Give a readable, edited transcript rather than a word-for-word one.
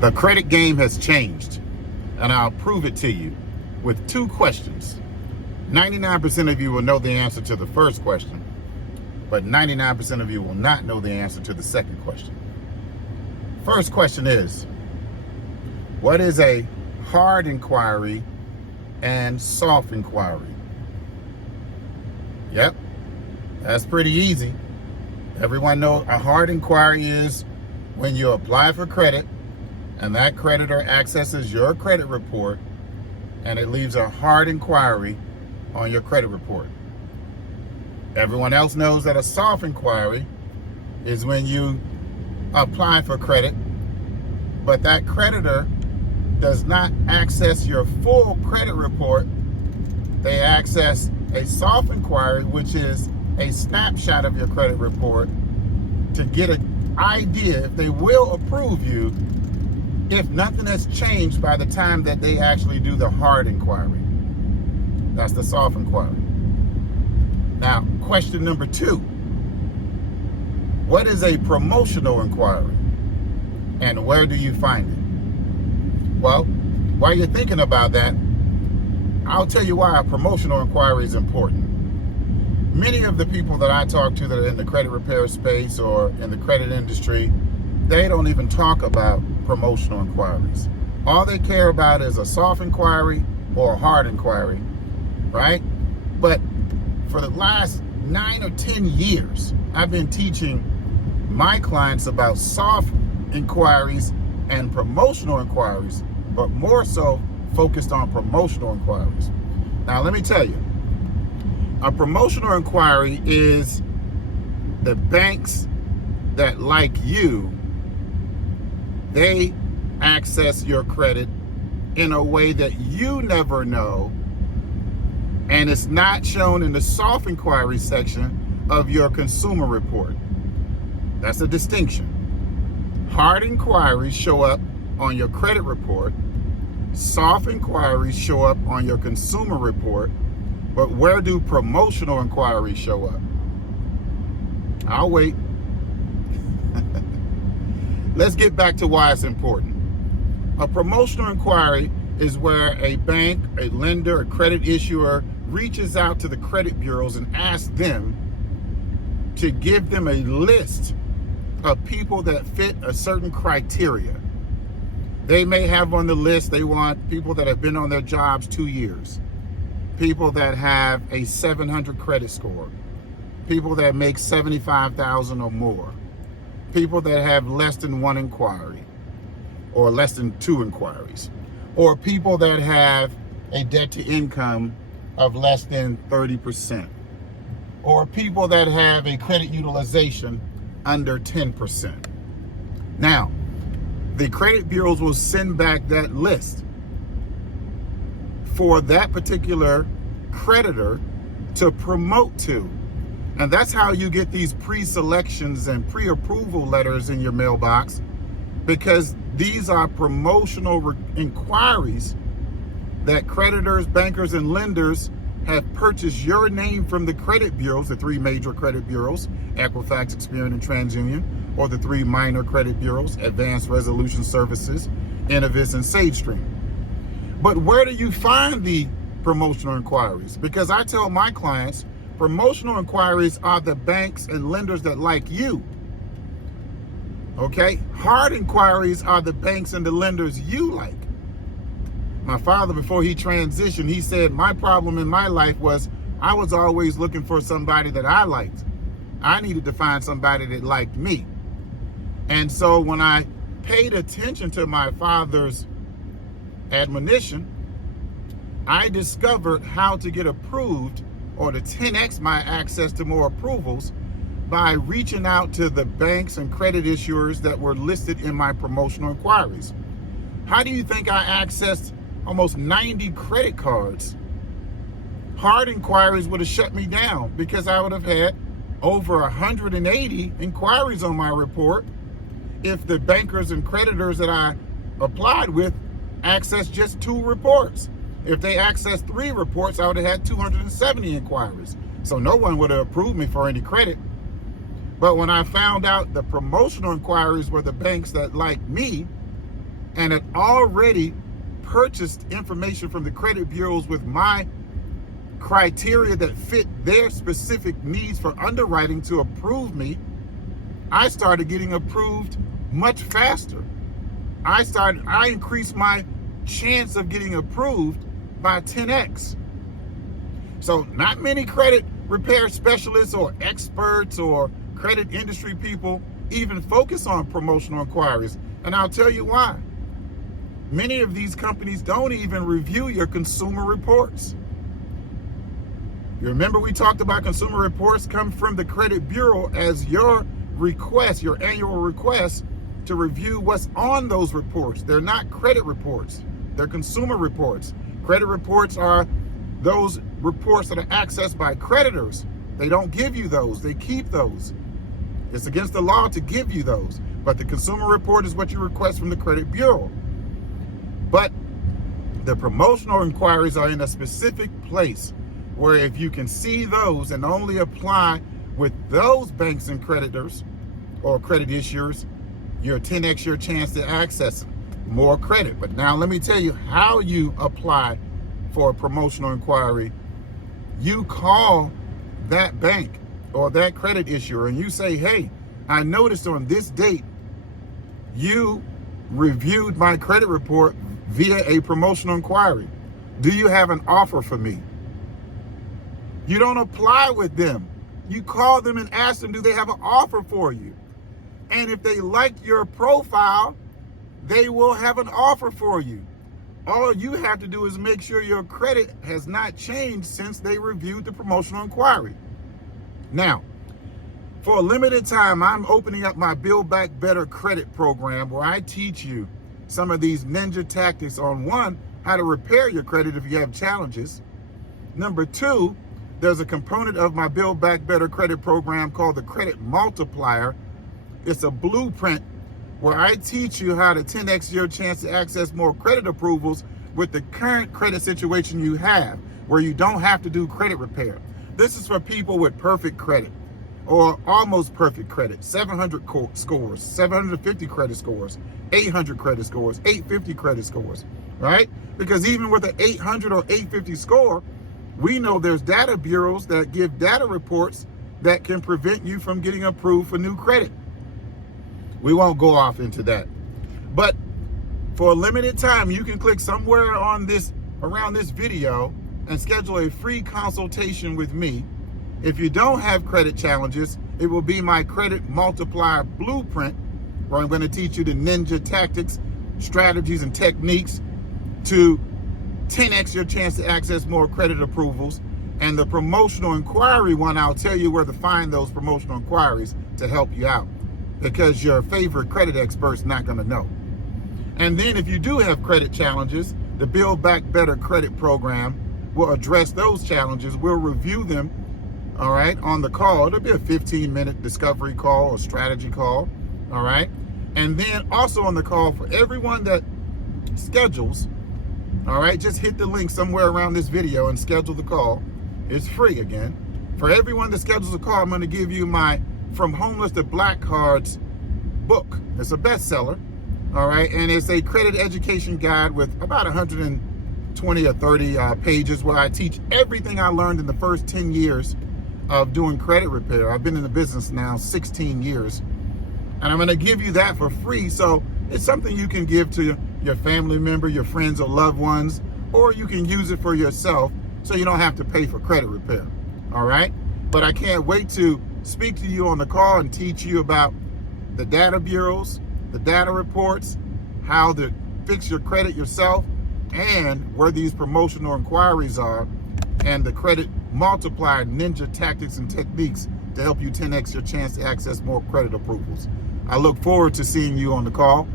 The credit game has changed, and I'll prove it to you with 2 questions. 99% of you will know the answer to the first question, but 99% of you will not know the answer to the second question. First question is, what is a hard inquiry and soft inquiry? Yep, that's pretty easy. Everyone knows a hard inquiry is when you apply for credit and that creditor accesses your credit report and it leaves a hard inquiry on your credit report. Everyone else knows that a soft inquiry is when you apply for credit, but that creditor does not access your full credit report. They access a soft inquiry, which is a snapshot of your credit report to get an idea if they will approve you if nothing has changed by the time that they actually do the hard inquiry. That's the soft inquiry. Now, question number 2. What is a promotional inquiry and where do you find it? Well, while you're thinking about that, I'll tell you why a promotional inquiry is important. Many of the people that I talk to that are in the credit repair space or in the credit industry, they don't even talk about promotional inquiries. All they care about is a soft inquiry or a hard inquiry, right? But for the last 9 or 10 years, I've been teaching my clients about soft inquiries and promotional inquiries, but more so focused on promotional inquiries. Now, let me tell you, a promotional inquiry is the banks that, like you, they access your credit in a way that you never know, and it's not shown in the soft inquiry section of your consumer report. That's a distinction. Hard inquiries show up on your credit report. Soft inquiries show up on your consumer report. But where do promotional inquiries show up? I'll wait. Let's get back to why it's important. A promotional inquiry is where a bank, a lender, a credit issuer reaches out to the credit bureaus and asks them to give them a list of people that fit a certain criteria. They may have on the list, they want people that have been on their jobs 2 years, people that have a 700 credit score, people that make $75,000 or more, people that have less than 1 inquiry or less than 2 inquiries, or people that have a debt to income of less than 30%, or people that have a credit utilization under 10%. Now, the credit bureaus will send back that list for that particular creditor to promote to. And that's how you get these pre-selections and pre-approval letters in your mailbox, because these are promotional inquiries that creditors, bankers, and lenders have purchased your name from the credit bureaus, the 3 major credit bureaus, Equifax, Experian, and TransUnion, or the 3 minor credit bureaus, Advanced Resolution Services, Innovis, and SageStream. But where do you find the promotional inquiries? Because I tell my clients, promotional inquiries are the banks and lenders that like you. Okay? Hard inquiries are the banks and the lenders you like. My father, before he transitioned, he said, my problem in my life was I was always looking for somebody that I liked. I needed to find somebody that liked me. And so when I paid attention to my father's admonition, I discovered how to get approved or to 10x my access to more approvals by reaching out to the banks and credit issuers that were listed in my promotional inquiries. How do you think I accessed almost 90 credit cards? Hard inquiries would have shut me down because I would have had over 180 inquiries on my report if the bankers and creditors that I applied with accessed just 2 reports. If they accessed 3 reports, I would have had 270 inquiries. So no one would have approved me for any credit. But when I found out the promotional inquiries were the banks that liked me, and had already purchased information from the credit bureaus with my criteria that fit their specific needs for underwriting to approve me, I started getting approved much faster. I increased my chance of getting approved by 10x. So not many credit repair specialists or experts or credit industry people even focus on promotional inquiries. And I'll tell you why. Many of these companies don't even review your consumer reports. You remember we talked about consumer reports come from the credit bureau as your request, your annual request to review what's on those reports. They're not credit reports. They're consumer reports. Credit reports are those reports that are accessed by creditors. They don't give you those. They keep those. It's against the law to give you those. But the consumer report is what you request from the credit bureau. But the promotional inquiries are in a specific place where if you can see those and only apply with those banks and creditors or credit issuers, you're 10x your chance to access more credit. But now let me tell you how you apply for a promotional inquiry. You call that bank or that credit issuer and you say, hey, I noticed on this date you reviewed my credit report via a promotional inquiry. Do you have an offer for me? You don't apply with them. You call them and ask them, do they have an offer for you? And if they like your profile, they will have an offer for you. All you have to do is make sure your credit has not changed since they reviewed the promotional inquiry. Now, for a limited time, I'm opening up my Build Back Better credit program where I teach you some of these ninja tactics on one, how to repair your credit if you have challenges. Number two, there's a component of my Build Back Better credit program called the Credit Multiplier. It's a blueprint where I teach you how to 10x your chance to access more credit approvals with the current credit situation you have, where you don't have to do credit repair. This is for people with perfect credit or almost perfect credit, 700 scores, 750 credit scores, 800 credit scores, 850 credit scores, right? Because even with an 800 or 850 score, we know there's data bureaus that give data reports that can prevent you from getting approved for new credit. We won't go off into that. But for a limited time, you can click somewhere on this, around this video, and schedule a free consultation with me. If you don't have credit challenges, it will be my Credit Multiplier Blueprint, where I'm going to teach you the ninja tactics, strategies, and techniques to 10x your chance to access more credit approvals. And the promotional inquiry one, I'll tell you where to find those promotional inquiries to help you out, because your favorite credit expert's not going to know. And then if you do have credit challenges, the Build Back Better credit program will address those challenges. We'll review them, all right, on the call. It'll be a 15-minute discovery call or strategy call, all right? And then also on the call, for everyone that schedules, all right, just hit the link somewhere around this video and schedule the call. It's free again. For everyone that schedules a call, I'm going to give you my From Homeless to Black Cards book. It's a bestseller, all right? And it's a credit education guide with about 120 or 30 pages where I teach everything I learned in the first 10 years of doing credit repair. I've been in the business now 16 years. And I'm going to give you that for free. So it's something you can give to your family member, your friends or loved ones, or you can use it for yourself so you don't have to pay for credit repair, all right? But I can't wait to speak to you on the call and teach you about the data bureaus, the data reports, how to fix your credit yourself, and where these promotional inquiries are, and the Credit Multiplier ninja tactics and techniques to help you 10x your chance to access more credit approvals. I look forward to seeing you on the call.